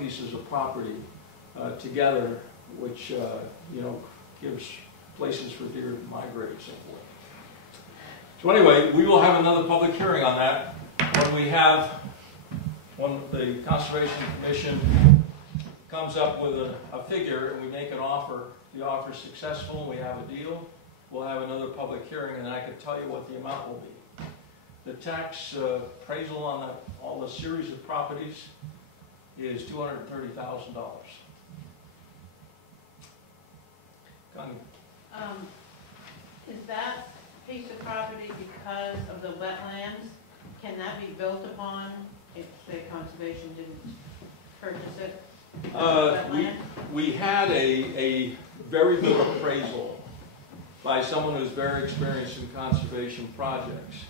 pieces of property together, which you know, gives places for deer to migrate and so forth. So anyway, we will have another public hearing on that when the Conservation Commission comes up with a figure and we make an offer. If the offer is successful and we have a deal, we'll have another public hearing and I can tell you what the amount will be. The tax appraisal on all the series of properties is $230,000. Is that piece of property because of the wetlands? Can that be built upon if, say, conservation didn't purchase it? We had a very good appraisal by someone who's very experienced in conservation projects.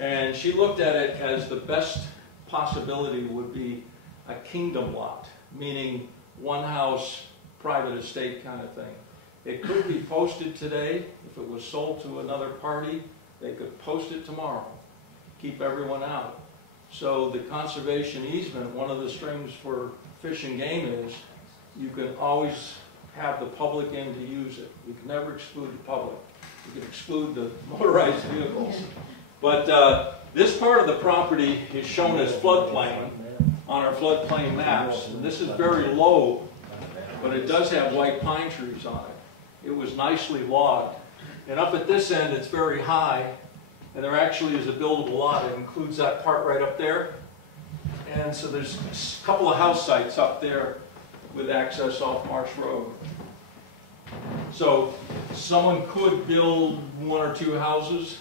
And she looked at it as the best possibility would be a kingdom lot, meaning one house, private estate kind of thing. It could be posted today. If it was sold to another party, they could post it tomorrow, keep everyone out. So the conservation easement, one of the strings for Fish and Game is you can always have the public in to use it. You can never exclude the public. You can exclude the motorized vehicles. But this part of the property is shown as floodplain on our floodplain maps. And this is very low, but it does have white pine trees on it. It was nicely logged. And up at this end, it's very high, and there actually is a buildable lot. It includes that part right up there. And so there's a couple of house sites up there with access off Marsh Road. So someone could build one or two houses.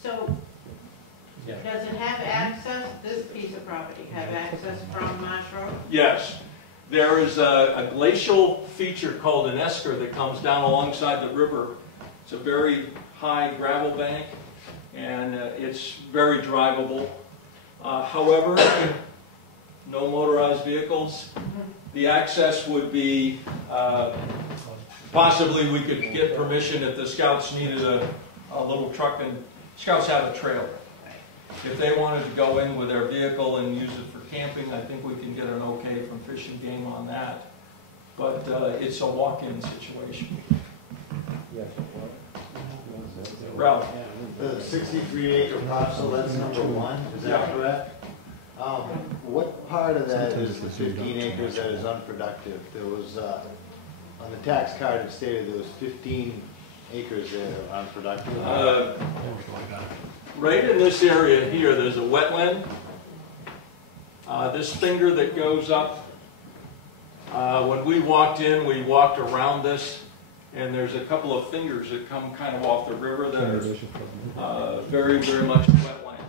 So does it have access, this piece of property have access from Marsh Road? Yes. There is a glacial feature called an esker that comes down alongside the river. It's a very high gravel bank, and it's very drivable. However, no motorized vehicles. The access would be, possibly we could get permission if the scouts needed a little truck, and scouts have a trailer. If they wanted to go in with their vehicle and use it for camping, I think we can get an okay from Fish and Game on that. But it's a walk-in situation. Ralph? The 63-acre parcel, that's number one, is that correct? What part of that is the 15 acres that is unproductive? There was, on the tax card it stated there was 15 acres that are unproductive. Right in this area here, there's a wetland. This finger that goes up, when we walked in, we walked around this, and there's a couple of fingers that come kind of off the river that are very, very much wetland.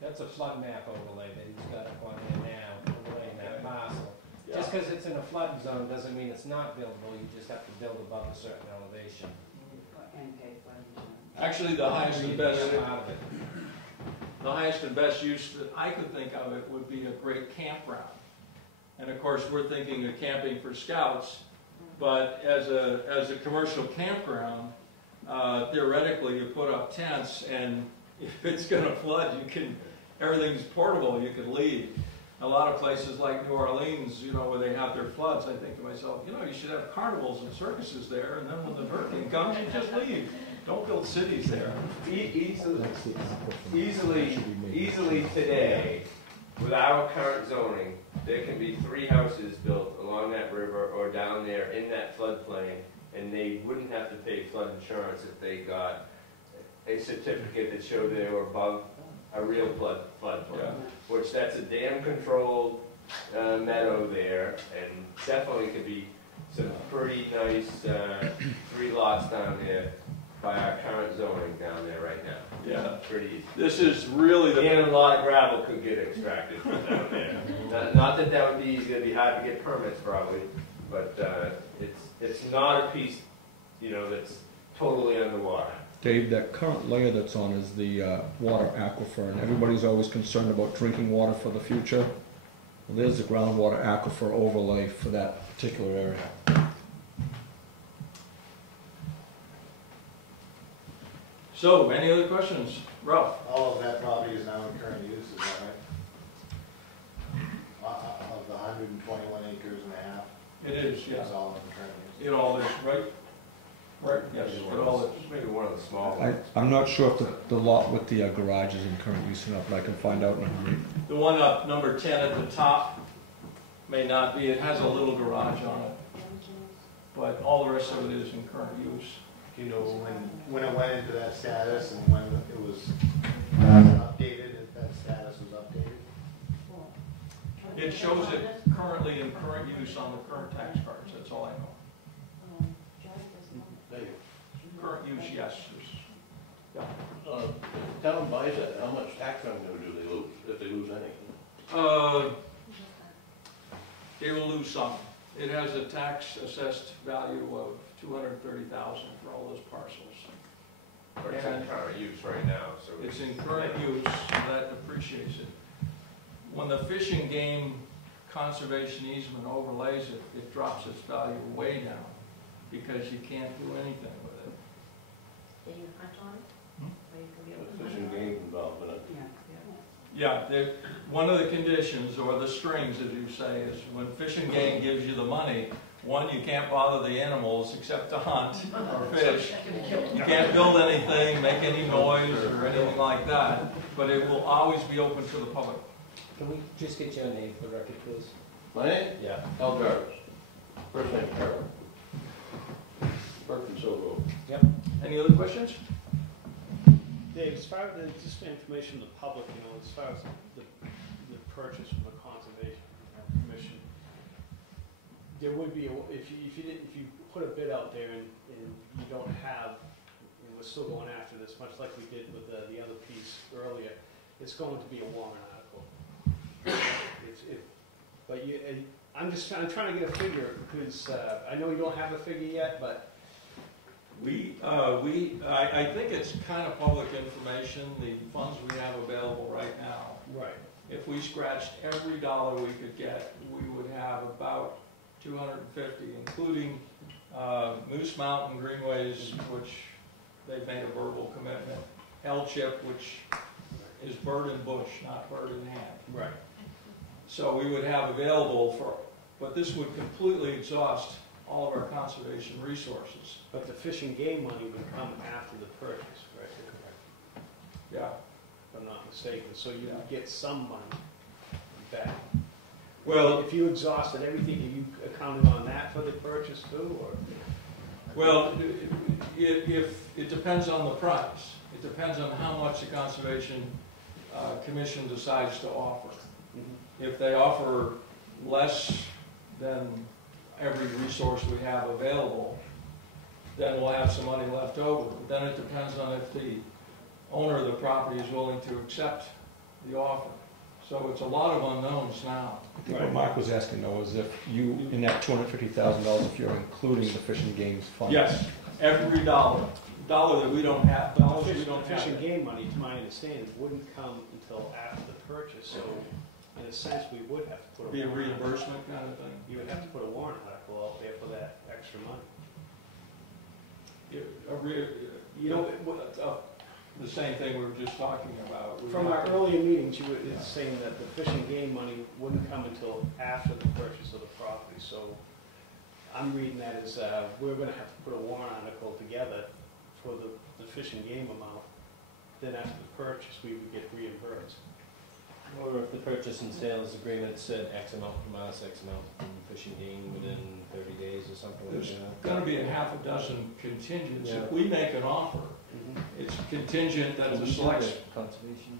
That's a flood map overlay that he's got up on there now, overlaying that parcel. Yeah. Just because it's in a flood zone doesn't mean it's not buildable, you just have to build above a certain elevation. Actually, the highest and best use that I could think of it would be a great campground. And of course, we're thinking of camping for scouts, but as a commercial campground, theoretically, you put up tents, and if it's going to flood, everything's portable. You can leave. A lot of places like New Orleans, you know, where they have their floods, I think to myself, you know, you should have carnivals and circuses there, and then when the hurricane comes, you just leave. Don't build cities there. Easily today, with our current zoning, there can be 3 houses built along that river or down there in that floodplain, and they wouldn't have to pay flood insurance if they got a certificate that showed they were above a real floodplain. Yeah. Which that's a dam-controlled meadow there, and definitely could be some pretty nice 3 lots down there by our current zoning down there right now. Yeah. Pretty easy. This is really the... And a lot of gravel could get extracted from down there. Not that that would be easy, it'd be hard to get permits probably, but it's not a piece, you know, that's totally underwater. Dave, that current layer that's on is the water aquifer, and everybody's always concerned about drinking water for the future. Well, there's the groundwater aquifer overlay for that particular area. So, any other questions? Ralph? All of that property is now in current use, is that right? yeah. It's all in current use. It all is, right? Right, yes, it all is. Maybe one of the small ones. I'm not sure if the lot with the garage is in current use or not, but I can find out in a hurry. The one up, number 10 at the top, may not be. It has a little garage on it, but all the rest of it is in current use. Do you know when it went into that status and when it was updated, if that status was updated? It shows it currently in current use on the current tax cards, that's all I know. Current use, yes. Town buys it, how much tax revenue do they lose, if they lose any? They will lose some. It has a tax assessed value of $230,000 for all those parcels. But it's in current use right now, so. It's in current use, that depreciates it. When the Fish and Game conservation easement overlays it, it drops its value way down because you can't do anything with it. Can you hunt on it? Or you can be able to Fish hunt and on it? game involved in it. Yeah, one of the conditions, or the strings, as you say, is when Fish and Game gives you the money, one, you can't bother the animals except to hunt or fish. You can't build anything, make any noise or anything like that, but it will always be open to the public. Can we just get your name for the record, please? My name? Yeah. Al Jarvis. First name Carol. Burke and Silver. Any other questions? Dave, as far as just for information to the public, you know, as far as the purchase from the Conservation Commission, there would be, if you put a bid out there and you don't have, and we're still going after this, much like we did with the other piece earlier, it's going to be a warrant article. I'm trying to get a figure, because I know you don't have a figure yet, but I think it's kind of public information, the funds we have available right now. right. If we scratched every dollar we could get, we would have about 250, including Moose Mountain Greenways, which they've made a verbal commitment, L-chip, which is bird and bush, not bird in hand. Right. So we would have available for, but this would completely exhaust all of our conservation resources. But the Fish and Game money would come after the purchase, right? Yeah. If I'm not mistaken, so you would get some money back. Well, If you exhausted everything, are you accounted on that for the purchase too, or? well, it depends on the price. It depends on how much the Conservation Commission decides to offer. If they offer less than every resource we have available, then we'll have some money left over. Then it depends on if the owner of the property is willing to accept the offer. So it's a lot of unknowns now. I think what Mark was asking though is if you, in that $250,000, if you're including the Fish and Game's funds. Yes, every dollar that we don't have, dollars we don't Fish and have. Game money, to my understanding, wouldn't come until after the purchase, so in a sense, we would have to put Be a warrant- reimbursement kind of thing. You would have to put a warrant article out there for that extra money. You know, The same thing we were just talking about. from our earlier meetings, you were saying that the Fish and Game money wouldn't come until after the purchase of the property, so I'm reading that as, we're gonna have to put a warrant article together for the Fish and Game amount, then after the purchase, we would get reimbursed. Or if the purchase and sales agreement said X amount from us, X amount from Fish and Game within 30 days or something like There's that. gonna be a half a dozen contingents. Yeah. If we make an offer, it's contingent that the select. Conservation.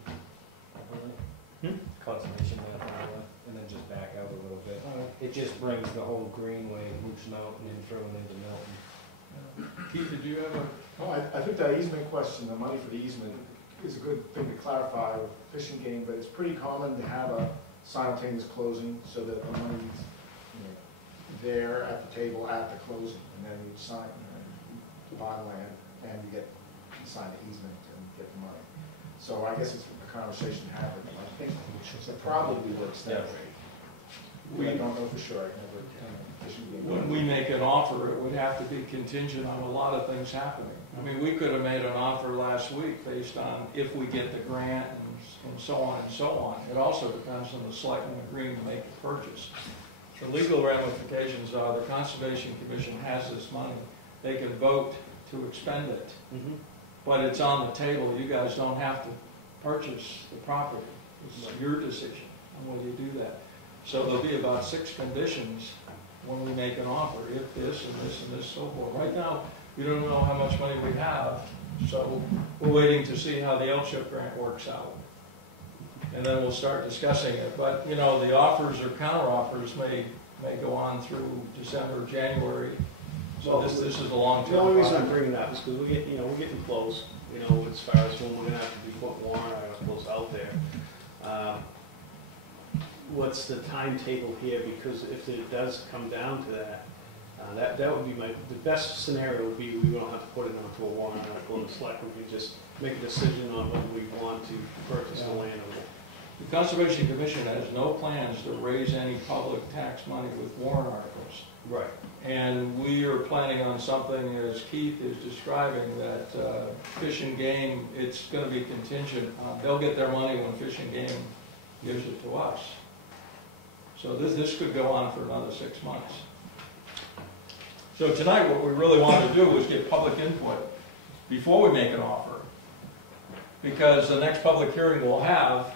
Hmm? Conservation, and then just back out a little bit. It just brings the whole Greenway, Moose Mountain, and thrown into Milton. Keith, did you have a? Oh, I think that easement question, the money for the easement, is a good thing to clarify with Fish and Game, but it's pretty common to have a simultaneous closing so that the money's, there at the table at the closing, and then you sign, bond land, and you sign the easement and get the money. So I guess it's a conversation to have, but I think it probably works that way. I don't know for sure, I never, Fish and Game. When we make an offer, it would have to be contingent on a lot of things happening. I mean, we could have made an offer last week based on if we get the grant and so on and so on. It also depends on the selectmen agreeing to make the purchase. The legal ramifications are the Conservation Commission has this money. They can vote to expend it, but it's on the table. You guys don't have to purchase the property. It's your decision on whether you do that. So there'll be about 6 conditions when we make an offer, if this and this and this, so forth. Right now, we don't know how much money we have, so we're waiting to see how the L-chip grant works out. And then we'll start discussing it. But, you know, the offers or counteroffers may go on through December, January. So this is a long-term The only reason I'm project. bringing it up is because we're getting close, you know, as far as when we're gonna have to be putting warrant articles out there. What's the timetable here? Because if it does come down to that, that would be the best scenario would be we don't have to put it onto a warrant article and the selectmen can just make a decision on whether we want to purchase the land or not. The Conservation Commission has no plans to raise any public tax money with warrant articles. Right. And we are planning on something, as Keith is describing, that Fish and Game, it's going to be contingent on, they'll get their money when Fish and Game gives it to us. So this could go on for another 6 months. So tonight what we really want to do is get public input before we make an offer. Because the next public hearing we'll have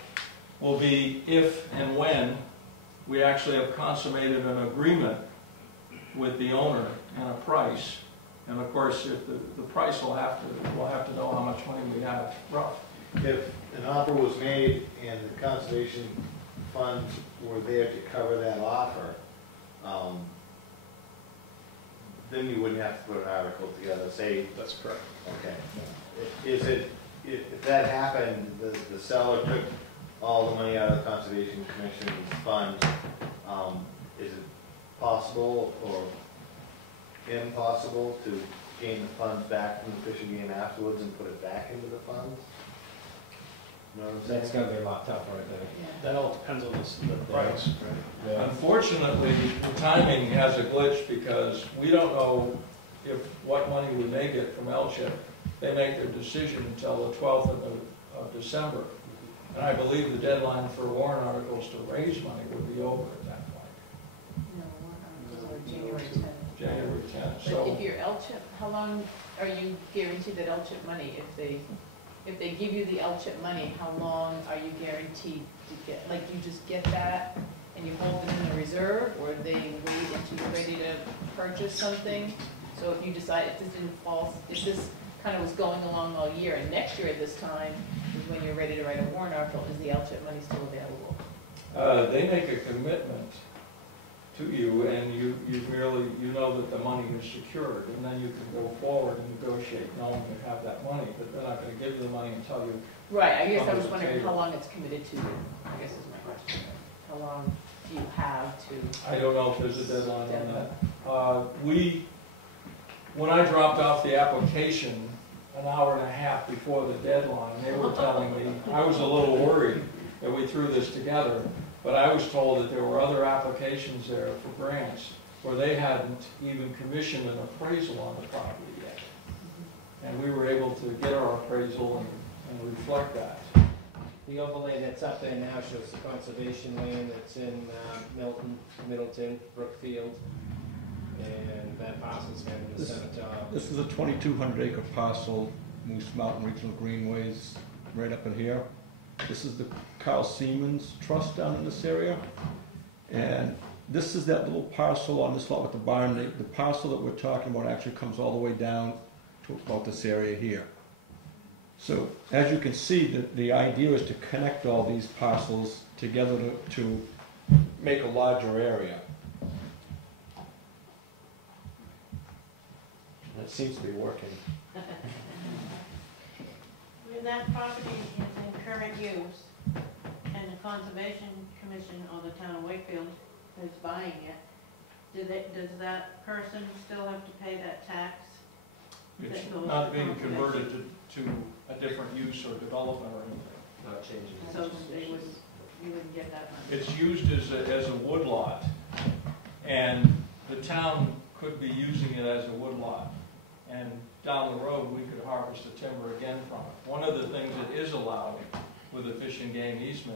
will be if and when we actually have consummated an agreement with the owner and a price. And of course, if the price we'll have to know how much money we have rough. If an offer was made and the conservation funds were there to cover that offer, then you wouldn't have to put an article together, say. That's correct. Okay. If that happened, the seller took all the money out of the Conservation Commission's fund, is it possible or impossible to gain the funds back from the Fish and Game afterwards and put it back into the funds? You know what I'm saying? That's gonna be a lot tougher, I think. That all depends on the price, right? Yeah. Unfortunately, the timing has a glitch because we don't know what money we may get from L-chip. They make their decision until the 12th of December. And I believe the deadline for warrant articles to raise money would be over at that point, No, warrant articles are January 10th. January 10th. But So if you're L-chip, how long are you guaranteed that L-chip money? If they give you the L-chip money, how long are you guaranteed to get? Like, you just get that and you hold it in a reserve, or they wait until you're ready to purchase something? So if you decide, if this kind of was going along all year, and next year at this time is when you're ready to write a warrant article, is the L-chip money still available? they make a commitment to you, and you know that the money is secured, and then you can go forward and negotiate knowing you have that money, but they're not going to give you the money until you. Right, I guess I Under was the wondering table. how long it's committed to, I guess is my question. How long do you have to? I don't know if there's a deadline on that. When I dropped off the application an hour and a half before the deadline, they were telling me, I was a little worried that we threw this together, but I was told that there were other applications there for grants where they hadn't even commissioned an appraisal on the property yet. And we were able to get our appraisal and reflect that. The overlay that's up there now shows the conservation land that's in Milton, Middleton, Brookfield, and that parcel's kind of the center. This is a 2,200 acre parcel, Moose Mountain Regional Greenways, right up in here. This is the Carl Siemens Trust down in this area. And this is that little parcel on this lot with the barn. The parcel that we're talking about actually comes all the way down to about this area here. So as you can see, the idea is to connect all these parcels together to make a larger area. And it seems to be working. When that property is in current use, and the Conservation Commission or the town of Wakefield is buying it, does that person still have to pay that tax? It's not being converted to a different use or development or anything. Not changing. So you wouldn't get that money? It's used as a woodlot, and the town could be using it as a woodlot. And down the road, we could harvest the timber again from it. One of the things that is allowed with the Fish and Game easement